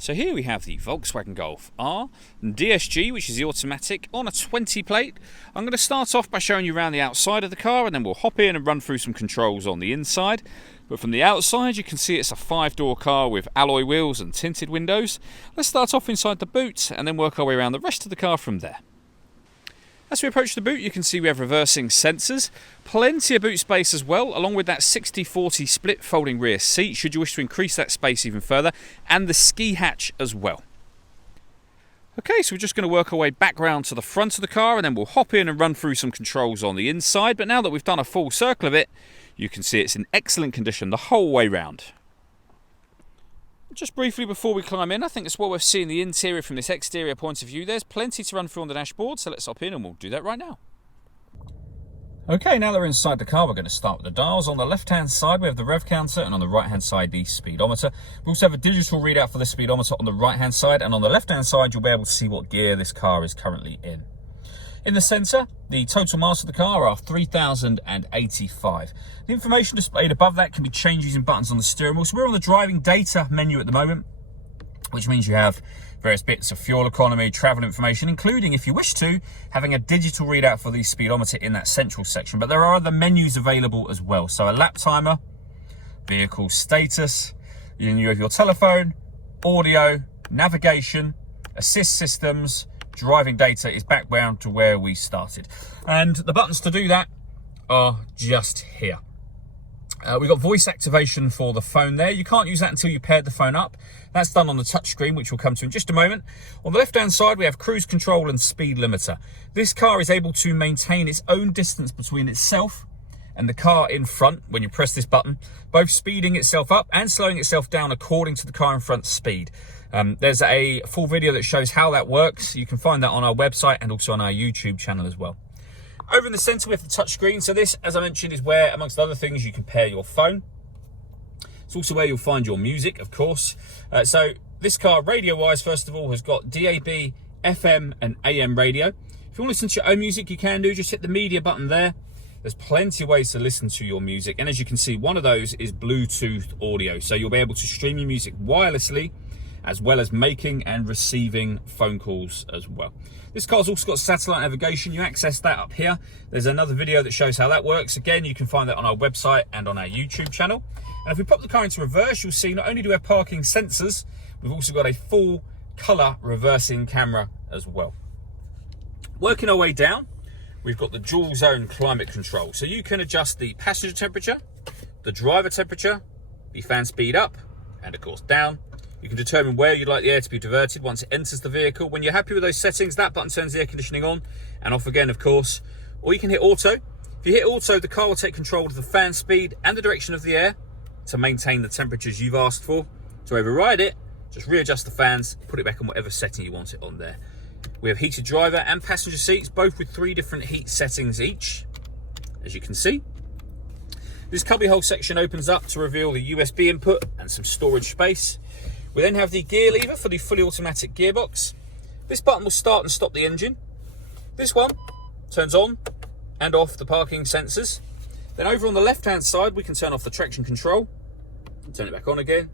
So here we have the Volkswagen Golf R DSG, which is the automatic, on a 20 plate. I'm going to start off by showing you around the outside of the car, and then we'll hop in and run through some controls on the inside. But from the outside you can see it's a 5-door car with alloy wheels and tinted windows. Let's start off inside the boot and then work our way around the rest of the car from there. As we approach the boot, you can see we have reversing sensors, plenty of boot space as well, along with that 60-40 split folding rear seat should you wish to increase that space even further, and the ski hatch as well. Okay, so we're just going to work our way back round to the front of the car, and then we'll hop in and run through some controls on the inside. But now that we've done a full circle of it, you can see it's in excellent condition the whole way round. Just briefly before we climb in, I think it's well worth seeing the interior from this exterior point of view. There's plenty to run through on the dashboard, so let's hop in and we'll do that right now. Okay, now that we're inside the car, we're going to start with the dials. On the left-hand side, we have the rev counter, and on the right-hand side, the speedometer. We also have a digital readout for the speedometer on the right-hand side, and on the left-hand side, you'll be able to see what gear this car is currently in. In the centre, the total miles of the car are 3,085. The information displayed above that can be changed using buttons on the steering wheel. So we're on the driving data menu at the moment, which means you have various bits of fuel economy, travel information, including, if you wish to, having a digital readout for the speedometer in that central section. But there are other menus available as well. So a lap timer, vehicle status, you have your telephone, audio, navigation, assist systems. Driving data is back round to where we started. And the buttons to do that are just here. We've got voice activation for the phone there. You can't use that until you paired the phone up. That's done on the touchscreen, which we'll come to in just a moment. On the left-hand side, we have cruise control and speed limiter. This car is able to maintain its own distance between itself and the car in front when you press this button, both speeding itself up and slowing itself down according to the car in front's speed. There's a full video that shows how that works. You can find that on our website and also on our YouTube channel as well. Over in the centre we have the touchscreen. So this, as I mentioned, is where, amongst other things, you can pair your phone. It's also where you'll find your music, of course. So this car, radio-wise, first of all, has got DAB, FM and AM radio. If you want to listen to your own music, you can do. Just hit the media button there. There's plenty of ways to listen to your music. And as you can see, one of those is Bluetooth audio. So you'll be able to stream your music wirelessly, as well as making and receiving phone calls as well. This car's also got satellite navigation. You access that up here. There's another video that shows how that works. Again, you can find that on our website and on our YouTube channel. And if we pop the car into reverse, you'll see not only do we have parking sensors, we've also got a full color reversing camera as well. Working our way down, we've got the dual zone climate control. So you can adjust the passenger temperature, the driver temperature, the fan speed up, and of course down. You can determine where you'd like the air to be diverted once it enters the vehicle. When you're happy with those settings, that button turns the air conditioning on and off again, of course. Or you can hit auto. If you hit auto, the car will take control of the fan speed and the direction of the air to maintain the temperatures you've asked for. To override it, just readjust the fans, put it back on whatever setting you want it on there. We have heated driver and passenger seats, both with 3 different heat settings each, as you can see. This cubbyhole section opens up to reveal the USB input and some storage space. We then have the gear lever for the fully automatic gearbox. This button will start and stop the engine. This one turns on and off the parking sensors. Then over on the left-hand side, we can turn off the traction control and turn it back on again.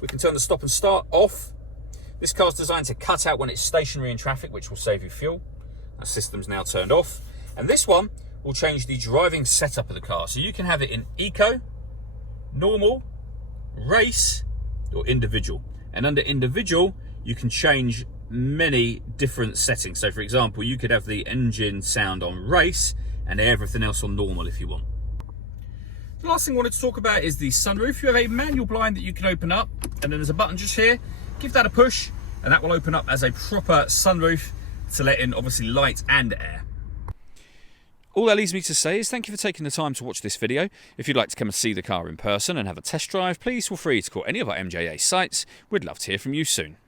We can turn the stop and start off. This car's designed to cut out when it's stationary in traffic, which will save you fuel. That system's now turned off. And this one will change the driving setup of the car. So you can have it in eco, normal, race, or individual. And under individual, you can change many different settings. So for example, you could have the engine sound on race and everything else on normal if you want. The last thing I wanted to talk about is the sunroof. You have a manual blind that you can open up, and then there's a button just here. Give that a push and that will open up as a proper sunroof to let in obviously light and air. All that leaves me to say is thank you for taking the time to watch this video. If you'd like to come and see the car in person and have a test drive, please feel free to call any of our MJA sites. We'd love to hear from you soon.